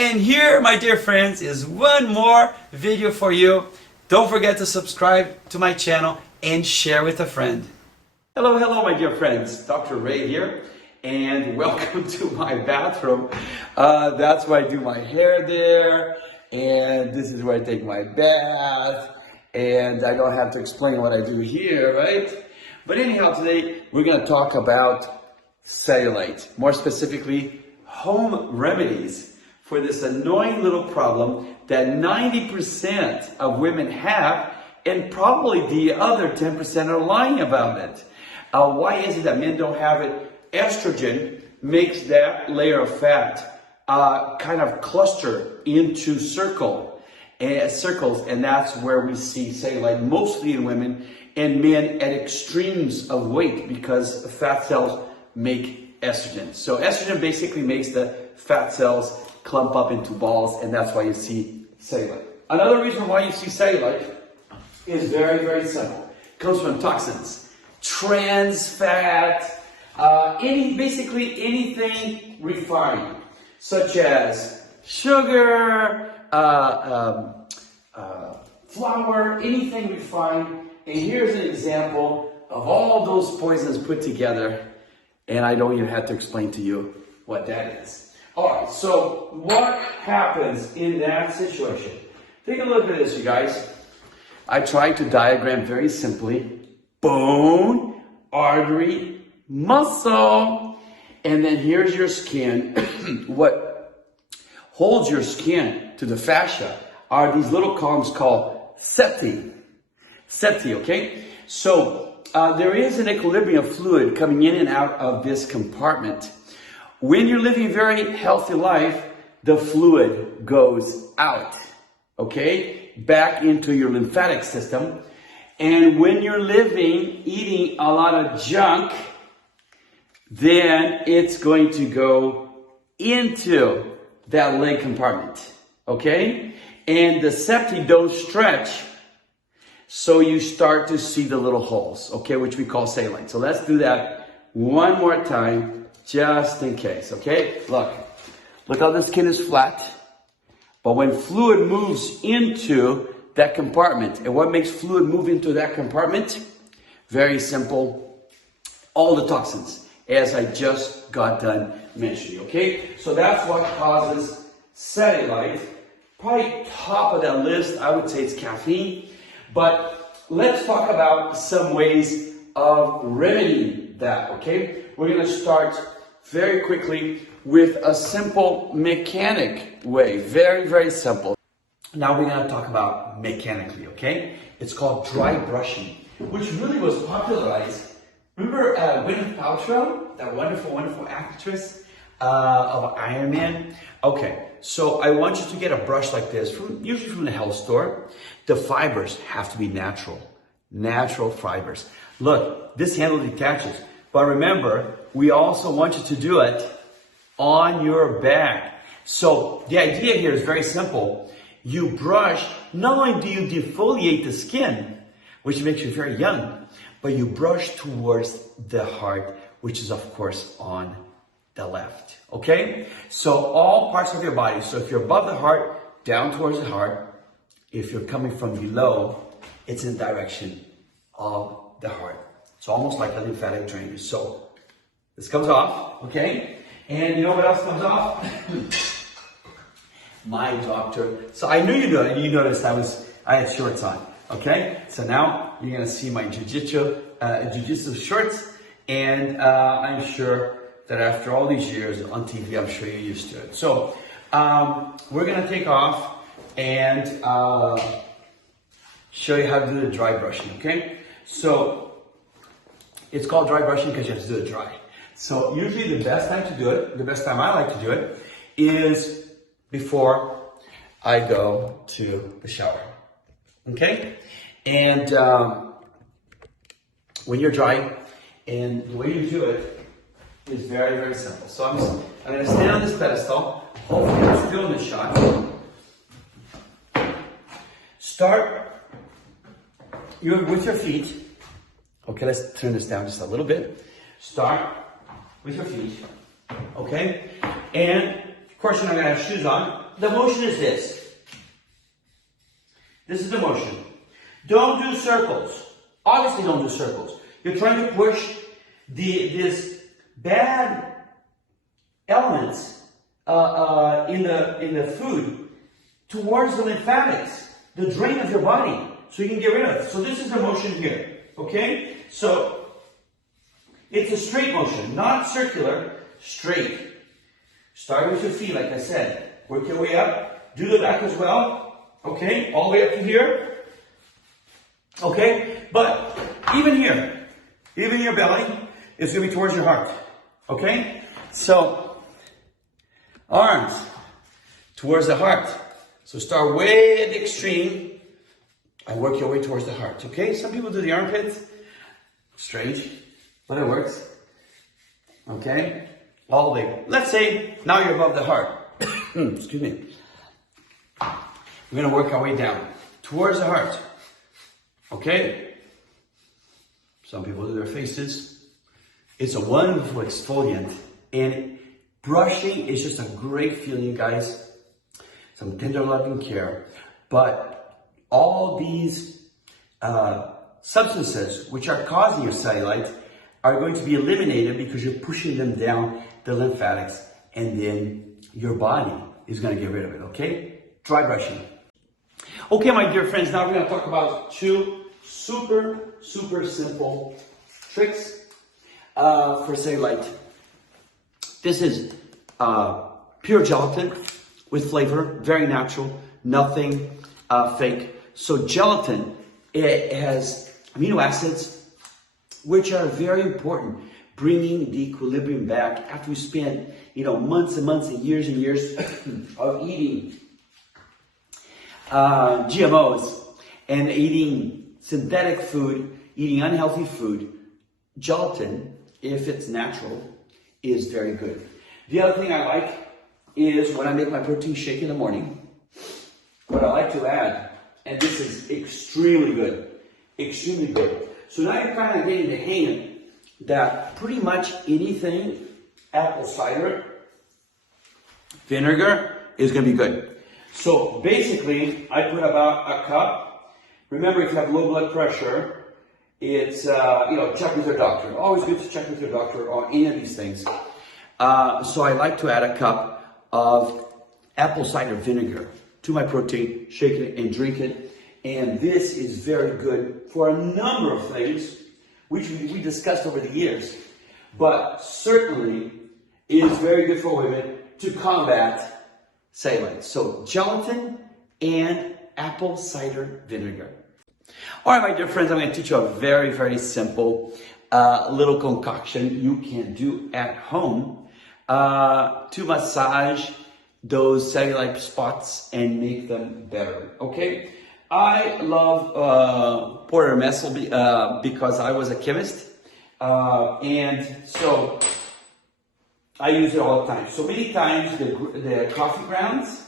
And here, my dear friends, is one more video for you. Don't forget to subscribe to my channel and share with a friend. Hello, hello, my dear friends. Dr. Ray here, and welcome to my bathroom. That's where I do my hair there, and this is where I take my bath, and I don't have to explain what I do here, right? But anyhow, today we're going to talk about cellulite, more specifically home remedies for this annoying little problem that 90% of women have, and probably the other 10% are lying about it. Why is it that men don't have it? Estrogen makes that layer of fat kind of cluster into circles, and that's where we see cellulite mostly in women and men at extremes of weight, because fat cells make estrogen. So estrogen basically makes the fat cells clump up into balls, and that's why you see cellulite. Another reason why you see cellulite is very, very simple. It comes from toxins. Trans fat, basically anything refined, such as sugar, flour, anything refined. And here's an example of all those poisons put together, and I don't even have to explain to you what that is. All right, so what happens in that situation? Take a look at this, you guys. I tried to diagram very simply. Bone, artery, muscle, and then here's your skin. What holds your skin to the fascia are these little columns called septi. Septi, okay? So there is an equilibrium of fluid coming in and out of this compartment. When you're living a very healthy life, the fluid goes out, okay? Back into your lymphatic system. And when you're eating a lot of junk, then it's going to go into that leg compartment, okay? And the septi don't stretch, so you start to see the little holes, okay, which we call cellulite. So let's do that one more time, just in case, okay? Look how the skin is flat, but when fluid moves into that compartment, and what makes fluid move into that compartment? Very simple, all the toxins, as I just got done mentioning, okay? So that's what causes cellulite. Probably top of that list, I would say it's caffeine. But let's talk about some ways of remedying that, okay? We're going to start very quickly with a simple mechanic way. Very, very simple. Now we're going to talk about mechanically, okay? It's called dry brushing, which really was popularized. Remember Gwyneth Paltrow, that wonderful, wonderful actress of Iron Man? Okay, so I want you to get a brush like this, usually from the health store. The fibers have to be natural fibers. Look, this handle detaches, but remember, we also want you to do it on your back. So the idea here is very simple. You brush, not only do you defoliate the skin, which makes you very young, but you brush towards the heart, which is of course on the left, okay? So all parts of your body, so if you're above the heart, down towards the heart. If you're coming from below, it's in the direction of the heart. It's almost like a lymphatic drainage. So this comes off, okay? And you know what else comes off? My doctor. So I knew you noticed I had shorts on, okay? So now you're gonna see my jiu-jitsu shorts, and I'm sure that after all these years on TV, I'm sure you're used to it. So we're gonna take off and show you how to do the dry brushing, okay? So it's called dry brushing because you have to do it dry. So usually the best time to do it, the best time I like to do it, is before I go to the shower, okay? And when you're dry, and the way you do it is very, very simple. So I'm going to stand on this pedestal, hopefully I'm still in the shot. Start with your feet. Okay, let's turn this down just a little bit. Start with your feet, okay? And course, you're not going to have shoes on. The motion is this. This is the motion. Don't do circles. Obviously, don't do circles. You're trying to push this bad elements in the food towards the lymphatics, the drain of your body, so you can get rid of it. So this is the motion here, okay? So it's a straight motion, not circular, straight. Start with your feet, like I said. Work your way up. Do the back as well, okay? All the way up to here, okay? But even here, even your belly is going to be towards your heart, okay? So arms towards the heart. So start way at the extreme and work your way towards the heart, okay? Some people do the armpits. Strange, but it works. Okay? All the way. Let's say now you're above the heart. Excuse me. We're going to work our way down towards the heart. Okay? Some people do their faces. It's a wonderful exfoliant. And brushing is just a great feeling, guys. Some tender loving care. But all these substances which are causing your cellulite are going to be eliminated because you're pushing them down the lymphatics, and then your body is going to get rid of it, okay? Dry brushing. Okay, my dear friends, now we're going to talk about two super simple tricks for cellulite. This is pure gelatin with flavor, very natural, nothing fake. So gelatin, it has amino acids which are very important, bringing the equilibrium back after we spend, months and months and years of eating GMOs and eating synthetic food, eating unhealthy food. Gelatin, if it's natural, is very good. The other thing I like is when I make my protein shake in the morning, what I like to add, and this is extremely good, extremely good. So now you're kind of getting the hang that pretty much anything, apple cider, vinegar, is going to be good. So basically, I put about a cup. Remember, if you have low blood pressure, it's, check with your doctor. Always good to check with your doctor on any of these things. So I like to add a cup of apple cider vinegar to my protein, shake it and drink it. And this is very good for a number of things, which we discussed over the years, but certainly is very good for women to combat cellulite. So gelatin and apple cider vinegar. All right, my dear friends, I'm going to teach you a very simple little concoction you can do at home to massage those cellulite spots and make them better, okay? I love Porter Messel because I was a chemist, and so I use it all the time. So many times the coffee grounds,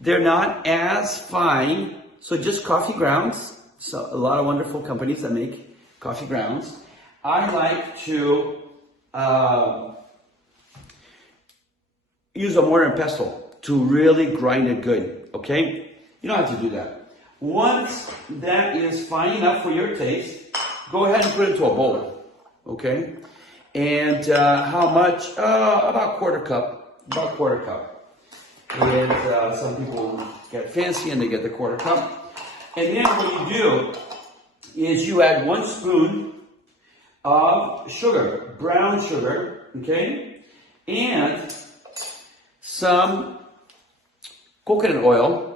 they're not as fine, so just coffee grounds. So a lot of wonderful companies that make coffee grounds. I like to use a mortar and pestle to really grind it good, okay? You don't have to do that. Once that is fine enough for your taste, go ahead and put it into a bowl, okay? And how much? About quarter cup. And some people get fancy and they get the quarter cup. And then what you do is you add 1 spoon of sugar, brown sugar, okay? And some coconut oil.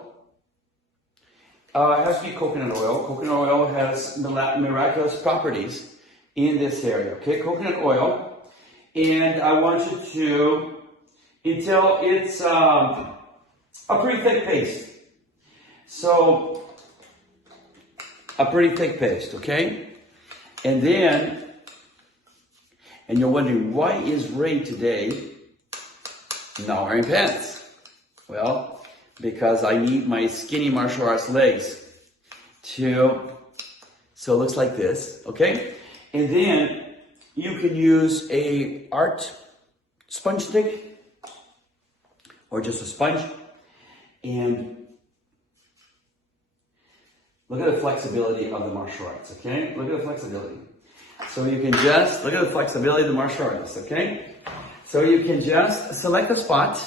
It has to be coconut oil. Coconut oil has miraculous properties in this area, okay? Coconut oil. And I want you to, until it's a pretty thick paste. So, a pretty thick paste, okay? And then, and you're wondering, why is Ray today not wearing pants? Well, because I need my skinny martial arts legs so it looks like this, okay? And then you can use a art sponge stick or just a sponge. And look at the flexibility of the martial arts, okay? Look at the flexibility. So you can just, look at the flexibility of the martial artist, okay? So you can just select a spot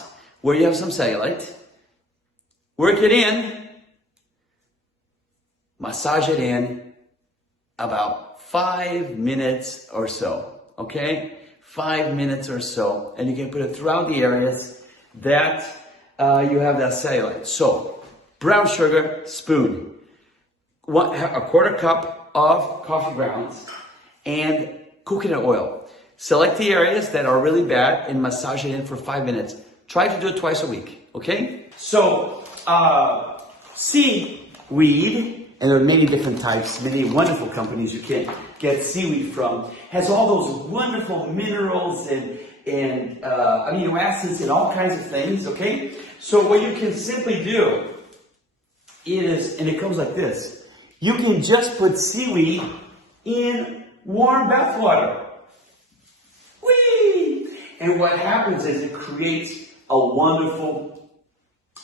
where you have some cellulite, work it in, massage it in about 5 minutes or so, okay? 5 minutes or so, and you can put it throughout the areas that you have that cellulite. So, brown sugar, spoon, a quarter cup of coffee grounds, and coconut oil. Select the areas that are really bad and massage it in for 5 minutes. Try to do it twice a week, okay? So, seaweed, and there are many different types, many wonderful companies you can get seaweed from, has all those wonderful minerals and amino acids and all kinds of things, okay? So what you can simply do is, and it comes like this, you can just put seaweed in warm bath water. Whee! And what happens is it creates a wonderful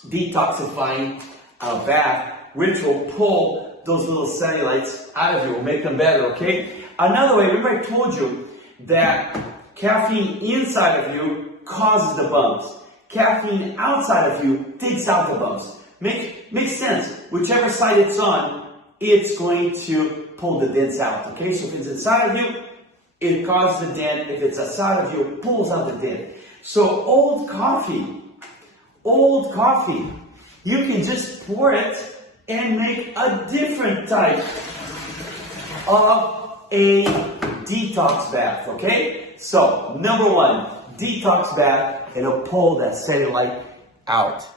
detoxifying bath, which will pull those little cellulites out of you, will make them better, okay? Another way, remember I told you that caffeine inside of you causes the bumps. Caffeine outside of you takes out the bumps. Makes sense. Whichever side it's on, it's going to pull the dents out, okay? So if it's inside of you, it causes a dent. If it's outside of you, it pulls out the dent. So old coffee, you can just pour it and make a different type of a detox bath, okay? So, number one, detox bath, it'll pull that cellulite out.